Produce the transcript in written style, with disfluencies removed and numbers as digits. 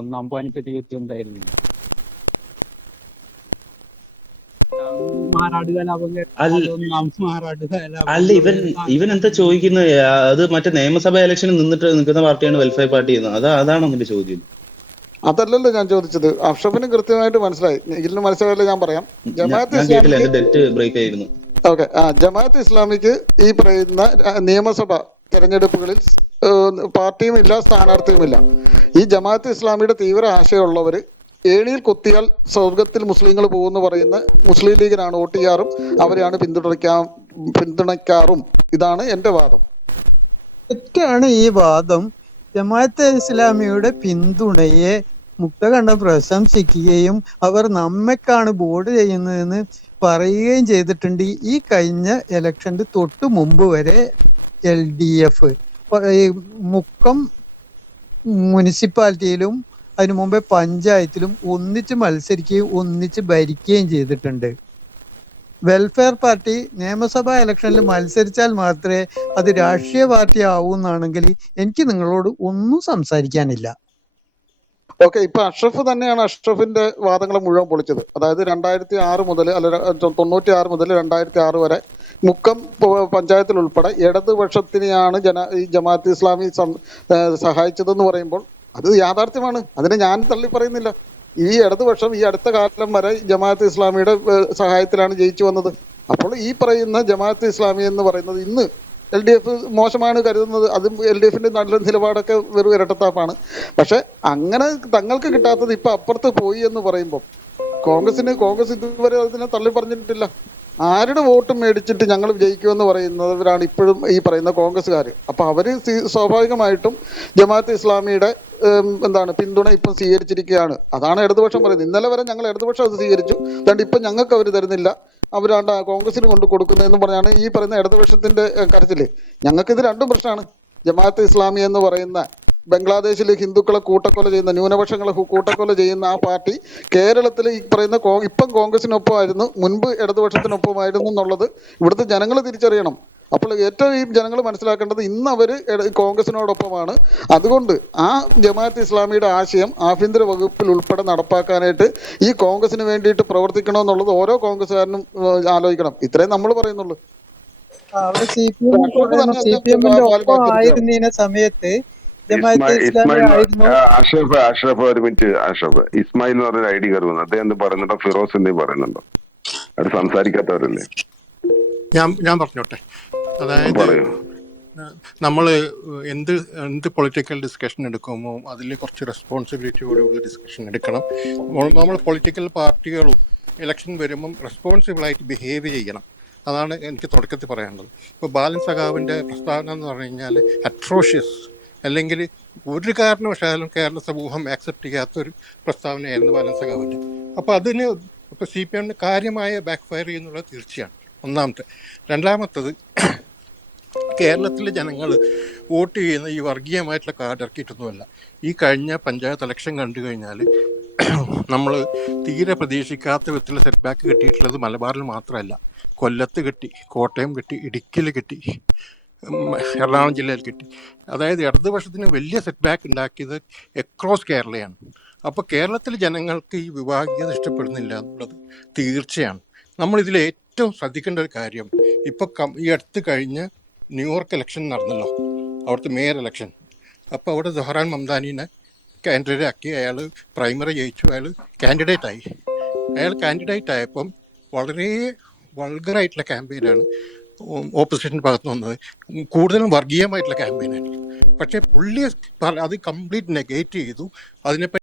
ഒന്നും അംബാനിക്ക് തീർച്ചയായിട്ടുണ്ടായിരുന്നു. മാറാട് കലാപം അല്ല അതൊന്നും മാറാട് കലാപം അല്ല, ഇവൻ ഇവൻ എന്താ ചോദിക്കുന്നത്? അത് മറ്റേ നിയമസഭാ ഇലക്ഷന് നിൽക്കുന്ന പാർട്ടിയാണ് വെൽഫെയർ പാർട്ടി എന്ന്. അതാണോ നിന്റെ ചോദ്യം? അതല്ലല്ലോ ഞാൻ ചോദിച്ചത്. അഷ്റഫിന് കൃത്യമായിട്ട് മനസ്സിലായി. ഇതിന് മനസ്സിലായില്ല, ഞാൻ പറയാം. ജമാഅത്ത് ഞാൻ കേട്ടില്ല, ഇസ്ലാമിക്ക് എന്റെ നെറ്റ് ബ്രേക്ക് ആയിരുന്നു. ഓക്കെ, ജമാഅത്ത് ഇസ്ലാമിക്ക് ഈ പറയുന്ന നിയമസഭ തെരഞ്ഞെടുപ്പുകളിൽ പാർട്ടിയും ഇല്ല, സ്ഥാനാർത്ഥിയുമില്ല. ഈ ജമാഅത്ത് ഇസ്ലാമിയുടെ തീവ്ര ആശയമുള്ളവർ ഏണിയിൽ കൊത്തിയാൽ സ്വർഗത്തിൽ മുസ്ലിങ്ങൾ പോകുമെന്ന് പറയുന്ന മുസ്ലിം ലീഗിനാണ് വോട്ട് ചെയ്യാറും അവരെയാണ് പിന്തുണയ്ക്കാറും. ഇതാണ് എൻ്റെ വാദം. തെറ്റാണ് ഈ വാദം. ജമാഅത്തെ ഇസ്ലാമിയുടെ പിന്തുണയെ മുക്തകണ്ഠം പ്രശംസിക്കുകയും അവർ നമ്മക്കാണ് വോട്ട് ചെയ്യുന്നതെന്ന് പറയുകയും ചെയ്തിട്ടുണ്ട്. ഈ കഴിഞ്ഞ ഇലക്ഷന്റെ തൊട്ട് മുമ്പ് വരെ LDF ഈ മുക്കം മുനിസിപ്പാലിറ്റിയിലും അതിനു മുമ്പേ പഞ്ചായത്തിലും ഒന്നിച്ച് മത്സരിക്കുകയും ഒന്നിച്ച് ഭരിക്കുകയും ചെയ്തിട്ടുണ്ട്. വെൽഫെയർ പാർട്ടി നിയമസഭാ ഇലക്ഷനിൽ മത്സരിച്ചാൽ മാത്രമേ അത് രാഷ്ട്രീയ പാർട്ടി ആവൂന്നാണെങ്കിൽ എനിക്ക് നിങ്ങളോട് ഒന്നും സംസാരിക്കാനില്ല. ഓക്കെ, ഇപ്പൊ അഷ്റഫ് തന്നെയാണ് അഷ്റഫിന്റെ വാദങ്ങൾ മുഴുവൻ പൊളിച്ചത്. അതായത് 2006 മുതൽ 96 മുതൽ 2006 വരെ മുക്കം പഞ്ചായത്തിൽ ഉൾപ്പെടെ ഇടതുപക്ഷത്തിനെയാണ് ഈ ജമാഅത്ത് ഇസ്ലാമി സഹായിച്ചതെന്ന് പറയുമ്പോൾ അത് യാഥാർത്ഥ്യമാണ്. അതിനെ ഞാൻ തള്ളി പറയുന്നില്ല. ഈ ഇടതുപക്ഷം ഈ അടുത്ത കാലം വരെ ജമാഅത്ത് ഇസ്ലാമിയുടെ സഹായത്തിലാണ് ജയിച്ചു വന്നത്. അപ്പോൾ ഈ പറയുന്ന ജമാഅത്ത് ഇസ്ലാമി എന്ന് പറയുന്നത് ഇന്ന് LDF മോശമാണ് കരുതുന്നത്. അതും LDFന്റെ നല്ല നിലപാടൊക്കെ വെറും ഇരട്ടത്താപ്പാണ്. പക്ഷെ അങ്ങനെ തങ്ങൾക്ക് കിട്ടാത്തത് ഇപ്പൊ അപ്പുറത്ത് പോയി എന്ന് പറയുമ്പോൾ കോൺഗ്രസ് ഇതുവരെ അതിനെ തള്ളി പറഞ്ഞിട്ടില്ല. ആരുടെ വോട്ടും മേടിച്ചിട്ട് ഞങ്ങൾ ജയിക്കുമെന്ന് പറയുന്നവരാണ് ഇപ്പോഴും ഈ പറയുന്ന കോൺഗ്രസ്സുകാർ. അപ്പൊ അവര് സ്വാഭാവികമായിട്ടും ജമാഅത്ത് ഇസ്ലാമിയുടെ പിന്തുണ ഇപ്പം സ്വീകരിച്ചിരിക്കുകയാണ്. അതാണ് ഇടതുപക്ഷം പറയുന്നത്. ഇന്നലെ വരെ ഞങ്ങൾ ഇടതുപക്ഷം അത് സ്വീകരിച്ചു, അതുകൊണ്ട് ഇപ്പം ഞങ്ങൾക്ക് അവർ തരുന്നില്ല, അവരാണ്ട് കോൺഗ്രസിന് കൊണ്ട് കൊടുക്കുന്നതെന്ന് പറഞ്ഞാണ് ഈ പറയുന്ന ഇടതുപക്ഷത്തിന്റെ കരച്ചില്. ഞങ്ങൾക്കിത് രണ്ടും പ്രശ്നമാണ്. ജമാഅത്ത് ഇസ്ലാമി എന്ന് പറയുന്ന ബംഗ്ലാദേശിൽ ഹിന്ദുക്കളെ കൂട്ടക്കൊല ചെയ്യുന്ന, ന്യൂനപക്ഷങ്ങളെ കൂട്ടക്കൊല ചെയ്യുന്ന ആ പാർട്ടി കേരളത്തിൽ ഈ പറയുന്ന ഇപ്പം കോൺഗ്രസിനൊപ്പമായിരുന്നു, മുൻപ് ഇടതുപക്ഷത്തിനൊപ്പമായിരുന്നു എന്നുള്ളത് ഇവിടുത്തെ ജനങ്ങൾ തിരിച്ചറിയണം. അപ്പോൾ ഏറ്റവും ഈ ജനങ്ങൾ മനസ്സിലാക്കേണ്ടത് ഇന്ന് അവർ കോൺഗ്രസിനോടൊപ്പമാണ്. അതുകൊണ്ട് ആ ജമാഅത്ത് ഇസ്ലാമിയുടെ ആശയം ആഭ്യന്തര വകുപ്പിൽ ഉൾപ്പെടെ നടപ്പാക്കാനായിട്ട് ഈ കോൺഗ്രസിന് വേണ്ടിയിട്ട് പ്രവർത്തിക്കണമെന്നുള്ളത് ഓരോ കോൺഗ്രസ്സുകാരനും ആലോചിക്കണം. ഇത്രയും നമ്മൾ പറയുന്നുള്ളൂ. അവിടെ CPM-ന്റെ ഒപ്പം ആയിരുന്ന സമയത്ത് ജമാഅത്തെ ഇസ്ലാമി ആയിരുന്നു. അഷ്റഫ് ഒരു മിനിറ്റ്. അഷ്റഫ് ഇസ്മായിൽ എന്ന് പറഞ്ഞൊരു ID കയറുന്നു. അദ്ദേഹം എന്ത് പറയുന്നുണ്ടോ? ഫിറോസ് എന്ത് പറയുന്നുണ്ടോ? അത് സംസാരിക്കാത്തവരല്ലേ? ഞാൻ പറഞ്ഞോട്ടെ. അതായത് നമ്മൾ എന്ത് പൊളിറ്റിക്കൽ ഡിസ്കഷൻ എടുക്കുമ്പോൾ അതിൽ കുറച്ച് റെസ്പോൺസിബിലിറ്റിയോടുള്ള ഡിസ്കഷൻ എടുക്കണം. നമ്മൾ പൊളിറ്റിക്കൽ പാർട്ടികളും ഇലക്ഷൻ വരുമ്പം റെസ്പോൺസിബിളായിട്ട് ബിഹേവ് ചെയ്യണം. അതാണ് എനിക്ക് തുടക്കത്തിൽ പറയാനുള്ളത്. ഇപ്പോൾ ബാലൻ സഖാവിൻ്റെ പ്രസ്താവന എന്ന് പറഞ്ഞു കഴിഞ്ഞാൽ അട്രോഷ്യസ്, അല്ലെങ്കിൽ ഒരു കാരണവശാലും കേരള സമൂഹം ആക്സെപ്റ്റ് ചെയ്യാത്തൊരു പ്രസ്താവനയായിരുന്നു ബാലൻ സഖാവിൻ്റെ. അപ്പോൾ അതിന് ഇപ്പോൾ CPM-ന് കാര്യമായ ബാക്ക് ഫയർ ചെയ്യുന്നുള്ളത് തീർച്ചയാണ് ഒന്നാമത്തെ. രണ്ടാമത്തത്, കേരളത്തിലെ ജനങ്ങൾ വോട്ട് ചെയ്യുന്ന ഈ വർഗീയമായിട്ടുള്ള കാർഡ് ഇറക്കിയിട്ടൊന്നുമല്ല. ഈ കഴിഞ്ഞ പഞ്ചായത്ത് ഇലക്ഷൻ കണ്ടു കഴിഞ്ഞാൽ നമ്മൾ തീരെ പ്രതീക്ഷിക്കാത്ത വിധത്തിലുള്ള സെറ്റ് ബാക്ക് കിട്ടിയിട്ടുള്ളത് മലബാറിൽ മാത്രമല്ല, കൊല്ലത്ത് കിട്ടി, കോട്ടയം കിട്ടി, ഇടുക്കിയിൽ കിട്ടി, എറണാകുളം ജില്ലയിൽ കിട്ടി. അതായത് ഇടതുപക്ഷത്തിന് വലിയ സെറ്റ് ബാക്ക് ഉണ്ടാക്കിയത് എക്രോസ് കേരളയാണ്. അപ്പോൾ കേരളത്തിലെ ജനങ്ങൾക്ക് ഈ വിഭാഗീയത ഇഷ്ടപ്പെടുന്നില്ല എന്നുള്ളത് തീർച്ചയാണ്. നമ്മളിതിൽ ഏറ്റവും ശ്രദ്ധിക്കേണ്ട ഒരു കാര്യം, ഇപ്പോൾ ഈ അടുത്ത് കഴിഞ്ഞ് ന്യൂയോർക്ക് ഇലക്ഷൻ നടന്നല്ലോ, അവിടുത്തെ മേയർ ഇലക്ഷൻ. അപ്പോൾ അവിടെ സഹറാൻ മംദാനിനെ കാൻഡിഡേറ്റ് ആക്കി. അയാൾ പ്രൈമറി ജയിച്ചു, അയാൾ കാൻഡിഡേറ്റായി. അയാൾ കാൻഡിഡേറ്റ് ആയപ്പം വളരെ വൾഗറായിട്ടുള്ള ക്യാമ്പയിനാണ് ഓപ്പോസിഷൻ ഭാഗത്ത് വന്നത്. കൂടുതലും വർഗീയമായിട്ടുള്ള ക്യാമ്പയിനാണ്. പക്ഷേ പുള്ളി അത് കംപ്ലീറ്റ് നെഗേറ്റ് ചെയ്തു. അതിനെപ്പറ്റി